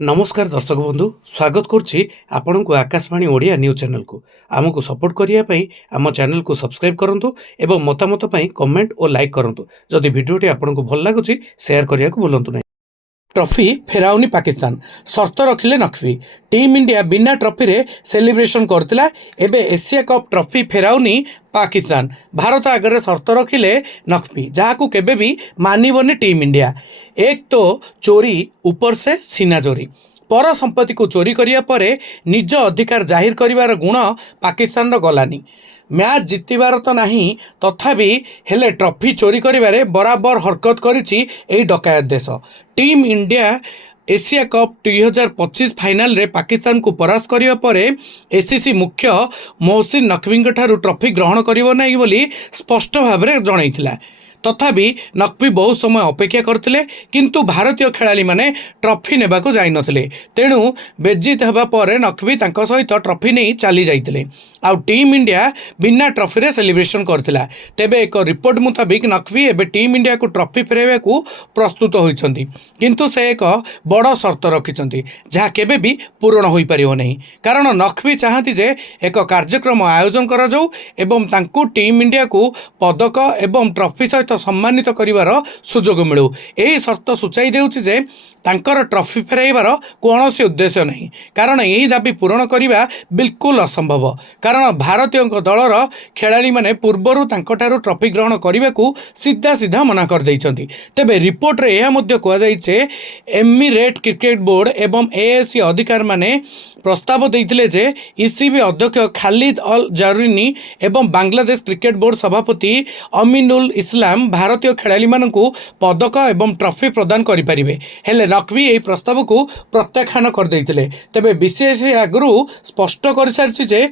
नमस्कार दर्शक बंधु स्वागत करुच्ची आपण को आकाशवाणी ओडिया न्यूज चैनल को आमको सपोर्ट करने आम चैनल को सब्सक्राइब करूँ और मतामत कमेंट और लाइक करूँ जदि भिडियोटी आपको भल लगुच शेयर करने को भूलु ना। ट्रॉफी फेराउनी पाकिस्तान शर्त रखिले नकवी टीम इंडिया बिना ट्रॉफी रे सेलिब्रेशन करथिला एबे एशिया कप ट्रॉफी फेराउनी पाकिस्तान भारत आगे शर्त रखिले नकवी जहां केबे भी मानिबनी टीम इंडिया। एक तो चोरी ऊपर से सीना चोरी पर संपत्ति को चोरी करिया परे निज अधिकार जाहिर करिवार गुण पाकिस्तान रो गलानी। मैच जितबार तो नहीं तथापि हेले ट्रॉफी चोरी करिवारे बराबर हरकत करिछि एई डकायत देश। Team India Asia cup 2025 final रे पाकिस्तान को परास्त करिवा परे एसीसी मुख्य मोहसिन नकवी ठारू ट्रॉफी ग्रहण करिवो नहीं बोली स्पष्ट भाव में जनइथिला। तथापि नकवी बहुत समय अपेक्षा करते किंतु भारतीय खेलाड़ी माने ट्रॉफी नेबा को जाई नथिले तेणु बेजित होगा पर नकवी तांको सहित ट्रॉफी नहीं चली जाइतिले आउ टीम इंडिया बिना ट्रॉफी रे सेलिब्रेशन करथिला। तेबे एक रिपोर्ट मुताबिक नकवी एबे टीम इंडिया को ट्रॉफी फेराइबा को प्रस्तुत होइछंती किंतु से एक बड़ शर्त रखिछंती जहा केबे भी पूर्ण होई परिबो नहीं कारण नकवी चाहती जे एक कार्यक्रम आयोजन करा जाऊ एवं तांको टीम इंडिया को पदक एवं ट्रॉफी सहित सम्मानित करिवार सुजोग मिलू। यही शर्त सूचाई देउछि जे तांकर ट्रॉफी फेराइबार कौनसी उद्देश्य नहीं कारण यही दाबी पूरण करने बिल्कुल असंभव कारण भारतीय दलर खेलाड़ी माने पूर्वर तांकठारू ट्रॉफी ग्रहण करने को सीधा सीधा मना कर देइछंती। तेबे रिपोर्ट रे यह मध्य कहा जाइछे एमिरेट क्रिकेट बोर्ड एवं एएससी अधिकार माने प्रस्ताव देइथिले जे ईसीबी अध्यक्ष खालिद अल जरूरी एवं बांग्लादेश क्रिकेट बोर्ड सभापति अमीनुल इस्लाम भारतीय खेलाड़ी मानकु पदक एवं ट्रॉफी प्रदान करिपारिबे हेले नकवी यह प्रस्ताव को प्रत्याख्यान कर देइथिले। तेबे बीसीसीआई आगु स्पष्ट कर सारिछि जे